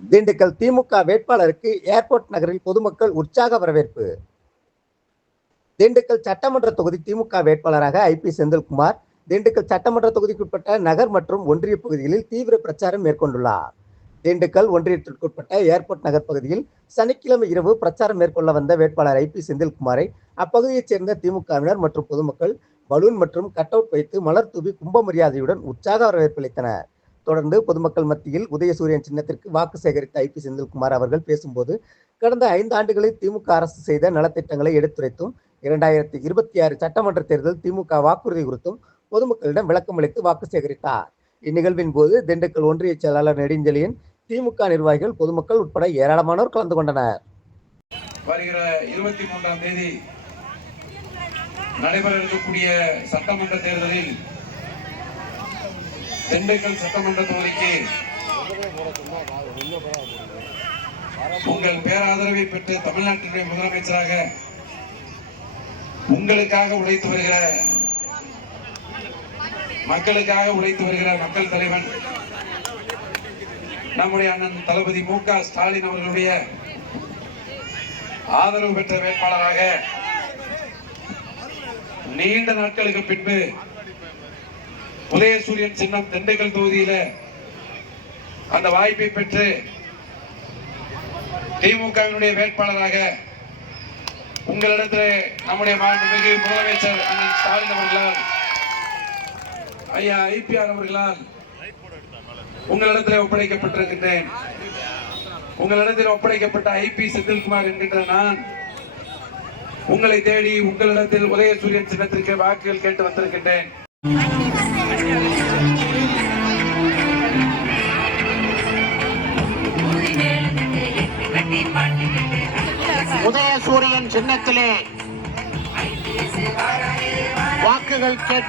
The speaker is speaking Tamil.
திண்டுக்கல் திமுக வேட்பாளருக்கு ஏர்போர்ட் நகரில் பொதுமக்கள் உற்சாக வரவேற்பு. திண்டுக்கல் சட்டமன்ற தொகுதி திமுக வேட்பாளராக ஐ.பி. செந்தில்குமார் திண்டுக்கல் சட்டமன்ற தொகுதிக்குட்பட்ட நகர் மற்றும் ஒன்றிய பகுதிகளில் தீவிர பிரச்சாரம் மேற்கொண்டுள்ளார். திண்டுக்கல் ஒன்றியத்திற்குட்பட்ட ஏர்போர்ட் நகர் பகுதியில் சனிக்கிழமை இரவு பிரச்சாரம் மேற்கொள்ள வந்த வேட்பாளர் ஐ.பி. செந்தில்குமாரை அப்பகுதியைச் சேர்ந்த திமுகவினர் மற்றும் பொதுமக்கள் பலூன் மற்றும் கட் அவுட் வைத்து மலர் தூவி கும்ப மரியாதையுடன் உற்சாக வரவேற்பளித்தனர். தொடர்ந்து பொதுமக்கள் மத்தியில் உதயசூரியன் சின்னத்திற்கு வாக்கு சேகரித்த ஐ.பி. செந்தில்குமார் அவர்கள் பேசும்போது, கடந்த 5 ஆண்டுகளில் திமுக அரசு செய்த நலத்திட்டங்களை எடுத்துரைத்தும் 2026 சட்டமன்ற தேர்தல் திமுக வாக்குறுதி குறித்தும் பொதுமக்களிடம் விளக்கம் அளித்து வாக்கு சேகரித்தார். இந்நிகழ்வின் போது திண்டுக்கல் ஒன்றிய செயலாளர் நெடுஞ்செழியன், திமுக நிர்வாகிகள், பொதுமக்கள் உட்பட ஏராளமானோர் கலந்து கொண்டனர். வருகிற 23ஆம் தேதி நடைபெற இருக்கக்கூடிய சட்டமன்ற தேர்தலில் திண்டுக்கல் சட்டமன்ற தொகுதிக்கு உங்கள் பேராதரவை பெற்று தமிழ்நாட்டினுடைய முதலமைச்சராக உங்களுக்காக உழைத்து வருகிற மக்களுக்காக உழைத்து வருகிற மக்கள் தலைவன் நம்முடைய அண்ணன் தளபதி மு.க. ஸ்டாலின் அவர்களுடைய ஆதரவு பெற்ற வேட்பாளராக நீண்ட நாட்களுக்கு பின்பு உதயசூரியன் சின்னம் திண்டுக்கல் தொகுதியில அந்த வாய்ப்பை பெற்று திமுகவினுடைய வேட்பாளராக உங்களிடத்தில் நம்முடைய மாண்புமிகு முதலமைச்சர் அண்ணன் ஸ்டாலின் அவர்களால், ஐயா ஐபிஆர் அவர்களால் உங்களிடத்தில் ஒப்படைக்கப்பட்டிருக்கின்றேன். உங்களிடத்தில் ஒப்படைக்கப்பட்ட ஐ.பி. செந்தில்குமார் என்கின்ற நான் உங்களை தேடி உங்களிடத்தில் உதயசூரியன் சின்னத்திற்கு வாக்குகள் கேட்டு வந்திருக்கின்றேன். உதயசூரியன் சின்னத்திலே வாக்குகள் கேட்டு